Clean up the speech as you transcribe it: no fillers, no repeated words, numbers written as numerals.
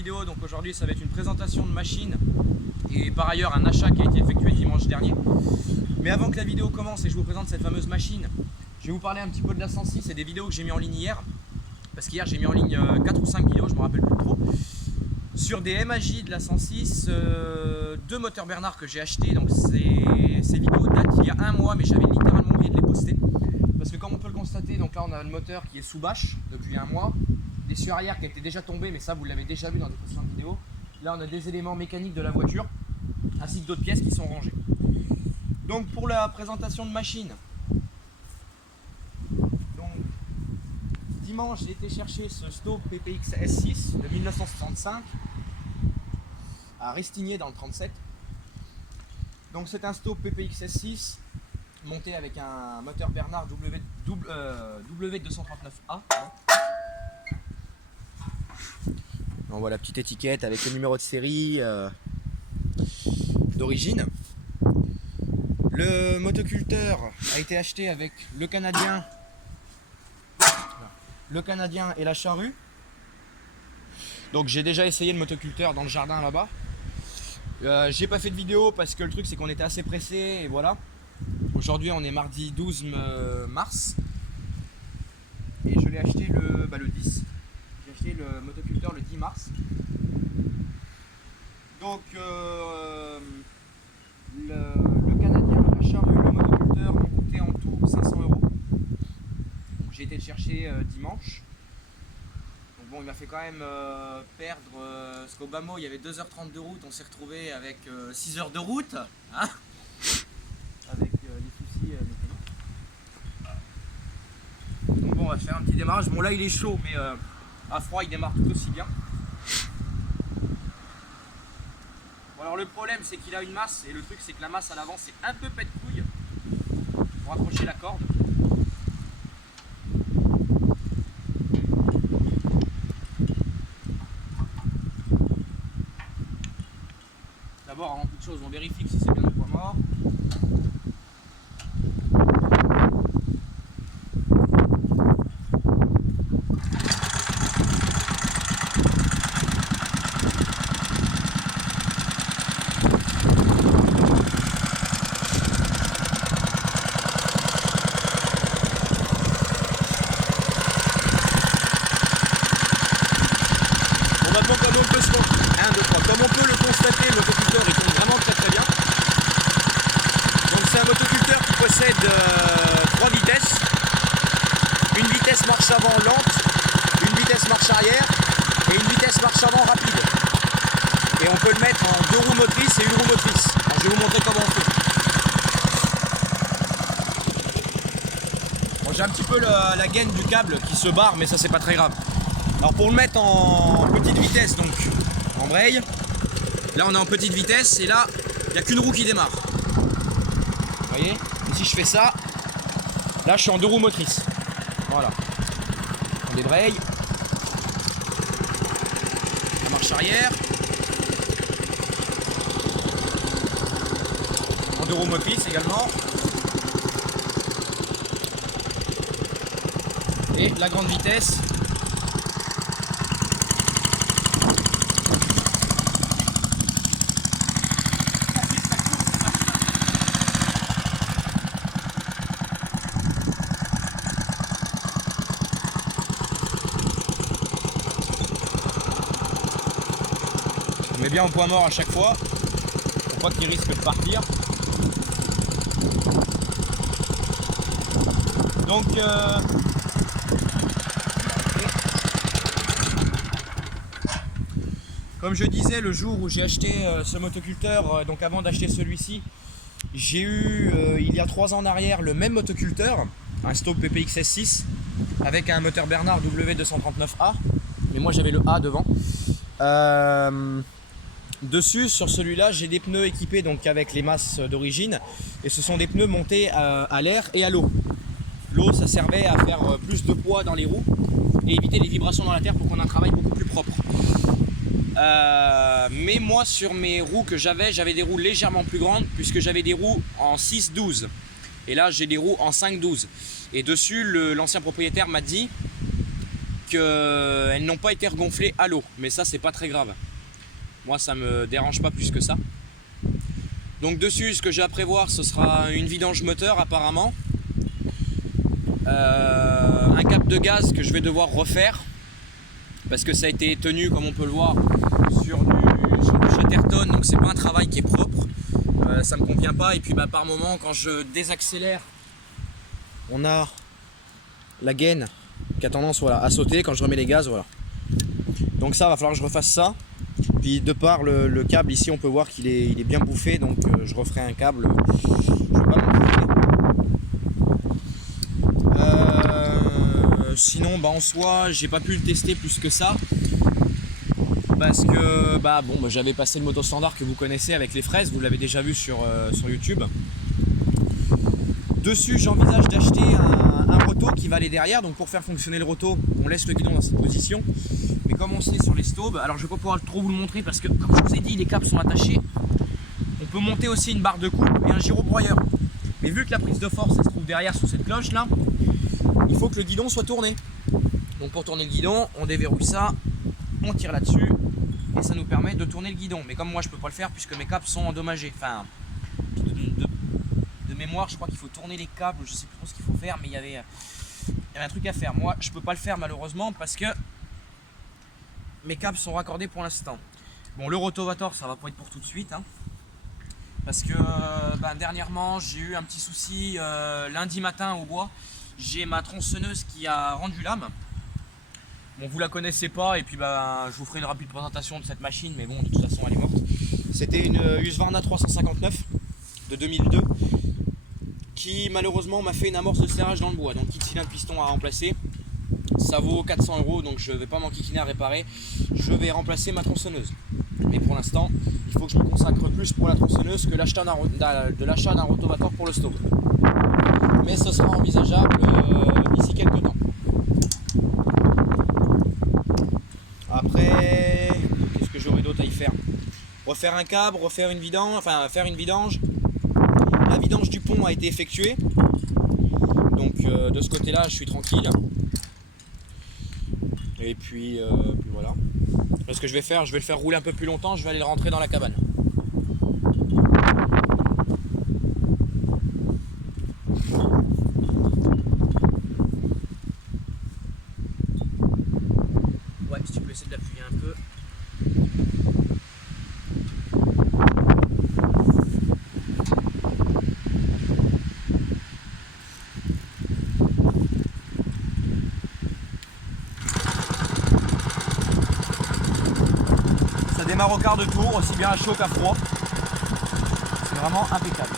vidéo. Donc aujourd'hui ça va être une présentation de machine et par ailleurs un achat qui a été effectué dimanche dernier. Mais avant que la vidéo commence et je vous présente cette fameuse machine, je vais vous parler un petit peu de la 106 et des vidéos que j'ai mis en ligne hier. Parce qu'hier j'ai mis en ligne 4 ou 5 vidéos, je me rappelle plus trop. Sur des MAJ de la 106, deux moteurs Bernard que j'ai acheté. Donc ces vidéos datent d'il y a un mois, mais j'avais littéralement oublié de les poster. Parce que comme on peut le constater, donc là on a le moteur qui est sous bâche depuis un mois. L'essieu arrière qui a été déjà tombé, mais ça vous l'avez déjà vu dans des précédentes vidéos. Là on a des éléments mécaniques de la voiture, ainsi que d'autres pièces qui sont rangées. Donc pour la présentation de machine, donc, dimanche j'ai été chercher ce Staub PPX S6 de 1965 à Restigné dans le 37. Donc c'est un Staub PPX S6 monté avec un moteur Bernard W239A. On voit la petite étiquette avec le numéro de série d'origine. Le motoculteur a été acheté avec le Canadien et la charrue. Donc j'ai déjà essayé le motoculteur dans le jardin là-bas. J'ai pas fait de vidéo parce que le truc c'est qu'on était assez pressé et voilà. Aujourd'hui on est mardi 12 mars et je l'ai acheté le 10. J'ai acheté le motoculteur le 10 mars. Donc le Canadien, la charrue, le motoculteur m'ont coûté en tout 500 €. Donc j'ai été le chercher dimanche. Donc bon, il m'a fait quand même perdre, parce qu'au bas mot il y avait 2h30 de route, on s'est retrouvé avec 6 heures de route, hein, avec les soucis mécaniques. Donc bon, on va faire un petit démarrage. Bon là il est chaud, mais à froid il démarre tout aussi bien. Bon, alors le problème c'est qu'il a une masse, et le truc c'est que la masse à l'avant c'est un peu pète couille pour accrocher la corde. D'abord, avant toute chose, on vérifie que si c'est bien le poids mort. Comme on peut le constater, le motoculteur il tourne vraiment très très bien. Donc c'est un motoculteur qui possède 3 vitesses. Une vitesse marche avant lente, une vitesse marche arrière et une vitesse marche avant rapide. Et on peut le mettre en 2 roues motrices et 1 roue motrice. Alors, je vais vous montrer comment on fait. Bon, j'ai un petit peu la gaine du câble qui se barre, mais ça c'est pas très grave. Alors pour le mettre en petite vitesse, donc embraye. Là on est en petite vitesse et là il n'y a qu'une roue qui démarre. Vous voyez? Et si je fais ça, là je suis en 2 roues motrices. Voilà. On débraye. La marche arrière. En 2 roues motrices également. Et la grande vitesse. Je mets bien au point mort à chaque fois pour pas qu'il risque de partir. Donc comme je disais, le jour où j'ai acheté ce motoculteur, donc avant d'acheter celui-ci, j'ai eu il y a 3 ans en arrière le même motoculteur, un Staub PPX S6 avec un moteur Bernard W239A, mais moi j'avais le A devant. Dessus, sur celui-là, j'ai des pneus équipés donc avec les masses d'origine, et ce sont des pneus montés à l'air et à l'eau. L'eau, ça servait à faire plus de poids dans les roues et éviter les vibrations dans la terre pour qu'on ait un travail beaucoup plus propre. Mais moi, sur mes roues que j'avais des roues légèrement plus grandes, puisque j'avais des roues en 6-12 et là j'ai des roues en 5-12. Et dessus, l'ancien propriétaire m'a dit qu'elles n'ont pas été regonflées à l'eau. Mais ça, c'est pas très grave. Moi, ça me dérange pas plus que ça. Donc dessus, ce que j'ai à prévoir, ce sera une vidange moteur apparemment. Un cap de gaz que je vais devoir refaire. Parce que ça a été tenu, comme on peut le voir, sur du Chatterton. Donc c'est pas un travail qui est propre. Ça me convient pas. Et puis par moment, quand je désaccélère, on a la gaine qui a tendance à sauter quand je remets les gaz. Voilà. Donc ça, va falloir que je refasse ça. Puis de par le câble ici, on peut voir qu'il est bien bouffé, donc je referai un câble. Je vais pas sinon, en soi, j'ai pas pu le tester plus que ça. Parce que j'avais passé le moto standard que vous connaissez avec les fraises, vous l'avez déjà vu sur YouTube. Dessus, j'envisage d'acheter un roto qui va aller derrière. Donc pour faire fonctionner le roto, on laisse le guidon dans cette position. Mais comme on sait sur les Staub, alors je vais pas pouvoir trop vous le montrer parce que comme je vous ai dit, les câbles sont attachés. On peut monter aussi une barre de coupe et un gyrobroyeur. Mais vu que la prise de force elle se trouve derrière sous cette cloche là, il faut que le guidon soit tourné. Donc pour tourner le guidon, on déverrouille ça, on tire là-dessus et ça nous permet de tourner le guidon. Mais comme moi je peux pas le faire puisque mes câbles sont endommagés. Enfin, de mémoire, je crois qu'il faut tourner les câbles, je sais plus trop ce qu'il faut faire, mais il y avait un truc à faire. Moi, je peux pas le faire malheureusement parce que mes câbles sont raccordés pour l'instant. Bon, le rotovator, ça va pas être pour tout de suite, hein, parce que dernièrement, j'ai eu un petit souci lundi matin au bois. J'ai ma tronçonneuse qui a rendu l'âme. Bon, vous la connaissez pas, et puis je vous ferai une rapide présentation de cette machine, mais bon, de toute façon, elle est morte. C'était une Husqvarna 359 de 2002 qui malheureusement m'a fait une amorce de serrage dans le bois. Donc, kit cylindre piston à remplacer. Ça vaut 400 €, donc je ne vais pas m'enquiquiner à réparer. Je vais remplacer ma tronçonneuse. Mais pour l'instant, il faut que je me consacre plus pour la tronçonneuse que l'achat d'un rotovator pour le Staub. Mais ce sera envisageable d'ici quelques temps. Après, qu'est-ce que j'aurais d'autre à y faire? Refaire un câble, refaire une vidange, enfin faire une vidange. La vidange du pont a été effectuée. Donc de ce côté-là, je suis tranquille. Et puis voilà. Ce que je vais faire, je vais le faire rouler un peu plus longtemps, je vais aller le rentrer dans la cabane. Ouais, si tu peux essayer de l'appuyer un peu. Ça démarre au quart de tour, aussi bien à chaud qu'à froid. C'est vraiment impeccable.